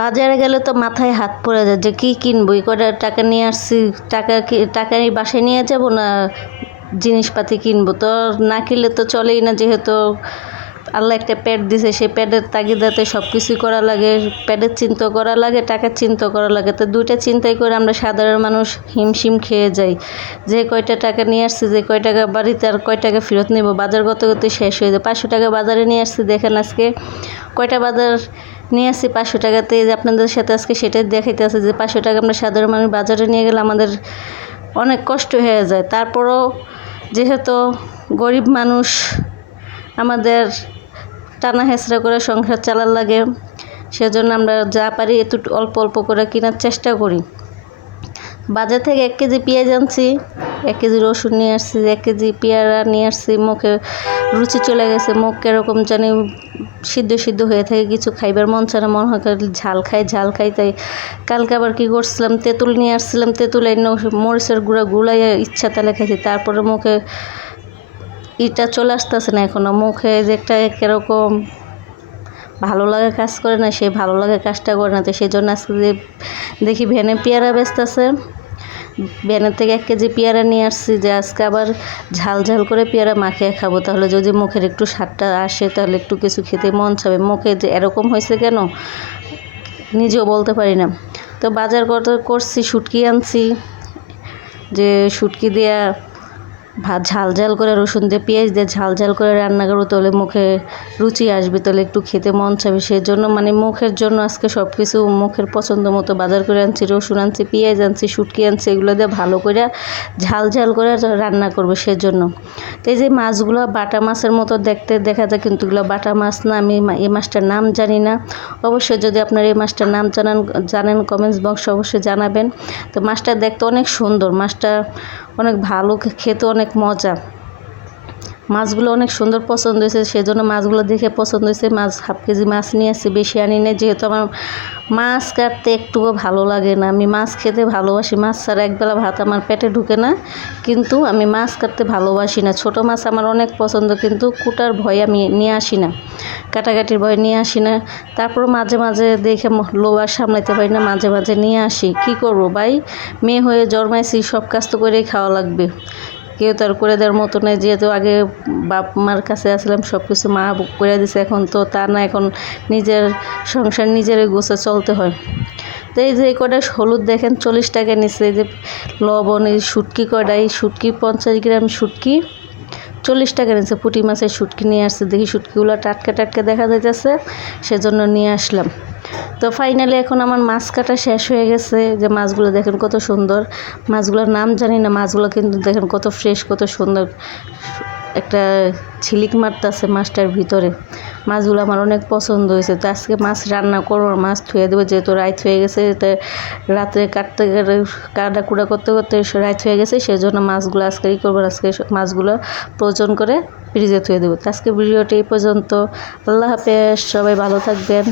বাজারে গেলে তো মাথায় হাত পড়ে যায় যে কী কিনবো, এই কটা টাকা নিয়ে আসছি, টাকা এই বাসায় নিয়ে যাবো না জিনিসপাতি কিনবো। তো না কিনলে তো চলেই না, যেহেতু আল্লাহ একটা পেট দিছে, সেই পেটের তাগিদাতে সব কিছুই করা লাগে, পেটের চিন্তা করা লাগে, টাকার চিন্তা করা লাগে। তো দুইটা চিন্তাই করে আমরা সাধারণ মানুষ হিমশিম খেয়ে যাই, যে কয়টা টাকা নিয়ে আসছি, যে কয় টাকা বাড়িতে আর কয় টাকা ফেরত নেব। বাজার করতে করতে শেষ হয়ে যায়। 500 টাকা বাজারে নিয়ে আসছি, দেখেন আজকে কয়টা বাজার নিয়ে আসছি 500 টাকাতে। যে আপনাদের সাথে আজকে সেটাই দেখাইতে আছে যে 500 টাকা আমরা সাধারণ মানুষ বাজারে নিয়ে গেলে আমাদের অনেক কষ্ট হয়ে যায়। তারপরও যেহেতু গরিব মানুষ, আমাদের টানা হেঁচড়া করে সংসার চালার লাগে, সেজন্য আমরা যা পারি একটু অল্প অল্প করে কেনার চেষ্টা করি। বাজার থেকে 1 কেজি পেঁয়াজ আনছি, 1 কেজি রসুন নিয়ে আসছি, 1 কেজি পেয়ারা নিয়ে আসছি। মুখে রুচি চলে গেছে, মুখ কীরকম জানি সিদ্ধ সিদ্ধ হয়ে থাকে, কিছু খাইবার মন চায় না, মনে হয় ঝাল খাই। তাই কালকে আবার কী করছিলাম, তেঁতুল নিয়ে আসছিলাম, তেঁতুল এনে মরিচের গুঁড়া গুলাইয়া ইচ্ছা তালে খাইছি। তারপরে মুখে এটা চলে আসতেছে না এখনও, মুখে যে একটা কীরকম ভালো লাগে কাজ করে না, সেই ভালো লাগে কাজটা করে না। তো সেই জন্য আজকে দেখি ভ্যানে পেয়ারা বেচতেছে, ভ্যানের থেকে 1 কেজি পেয়ারা নিয়ে আসছি, যে আজকে আবার ঝাল ঝাল করে পেয়ারা মাখিয়ে খাবো। তাহলে যদি মুখের একটু স্বাদটা আসে, তাহলে একটু কিছু খেতে মন চাবে। মুখে যে এরকম হয়েছে কেন নিজেও বলতে পারি না। তো বাজার করছি, শুটকি আনছি, যে শুটকি দেয়া ঝাল ঝাল করে রসুন দিয়ে পেঁয়াজ দিয়ে ঝাল ঝাল করে রান্না করবো, তাহলে মুখে রুচি আসবে, তাহলে একটু খেতে মন চাবে। সেই জন্য মুখের জন্য আজকে সব কিছু মুখের পছন্দ মতো বাজার করে আনছি। রসুন আনছি, পেঁয়াজ আনছি, শুটকি আনছি, এগুলো দিয়ে ভালো করে ঝাল ঝাল করে রান্না করবো সেজন্য। তো এই যে মাছগুলো বাটা মাছের মতো দেখতে দেখা যায়, কিন্তু এগুলো বাটা মাছ না। আমি এই মাছটার নাম জানি না, অবশ্যই যদি আপনারা এই মাছটার নাম জানেন কমেন্টস বক্সে অবশ্যই জানাবেন। তো মাছটা দেখতে অনেক সুন্দর, মাছটা অনেক ভালো, খেতে অনেক মজা। মাছগুলো অনেক সুন্দর পছন্দ হয়েছে, সেজন্য মাছগুলো দেখে পছন্দ হয়েছে। মাছ 1/2 কেজি মাছ নিয়ে আসছি, বেশি আনি না, যেহেতু আমার মাছ কাটতে একটুও ভালো লাগে না। আমি মাছ খেতে ভালোবাসি, মাছ ছাড়া একবেলা ভাত আমার পেটে ঢুকে না, কিন্তু আমি মাছ কাটতে ভালোবাসি না। ছোট মাছ আমার অনেক পছন্দ, কিন্তু কুটার ভয় আমি নিয়ে আসি না, কাটাকাটির ভয় নিয়ে আসি না। তারপর মাঝে মাঝে দেখে লোভার সামলাইতে পারি না, মাঝে মাঝে নিয়ে আসি। কি করবো ভাই, মেয়ে হয়ে জন্মাইছি, সব কাজ তো করেই খাওয়া লাগবে, কেউ তো আর করে দেওয়ার মতো নেই। যেহেতু আগে বাপ মার কাছে আসলাম, সব কিছু মা করে দিছে, এখন তো তা না, এখন নিজের সংসার নিজের গোছে চলতে হয়। তো এই যে কটা হলুদ দেখেন 40 টাকা নিচ্ছে, এই যে লবণ, এই শুটকি কটাই, শুটকি 50 গ্রাম শুটকি 40 টাকা নিচ্ছে। পুঁটি মাছের শুটকি নিয়ে আসছে, দেখি শুটকিগুলো টাটকা টাটকা দেখা যাইতেছে, সেজন্য নিয়ে আসলাম। তো ফাইনালি এখন আমার মাছ কাটা শেষ হয়ে গেছে। যে মাছগুলো দেখেন কত সুন্দর, মাছগুলোর নাম জানি না, মাছগুলো কিন্তু দেখেন কত ফ্রেশ, কত সুন্দর, একটা ঝিলিক মারতেছে মাছটার ভিতরে। মাছগুলো আমার অনেক পছন্দ হয়েছে। তো আজকে মাছ রান্না করবো, মাছ ধুয়ে দেবো, যেহেতু রাত হয়ে গেছে, তো রাত্রে কাটা কুড়া করতে করতে রাত হয়ে গেছে, সেজন্য মাছগুলো আজকে করবো। আজকে মাছগুলো প্রয়োজন করে ফ্রিজে ধুয়ে দেবো। তো আজকে ভিডিওটি এই পর্যন্ত। আল্লাহ হাফেজ, সবাই ভালো থাকবেন।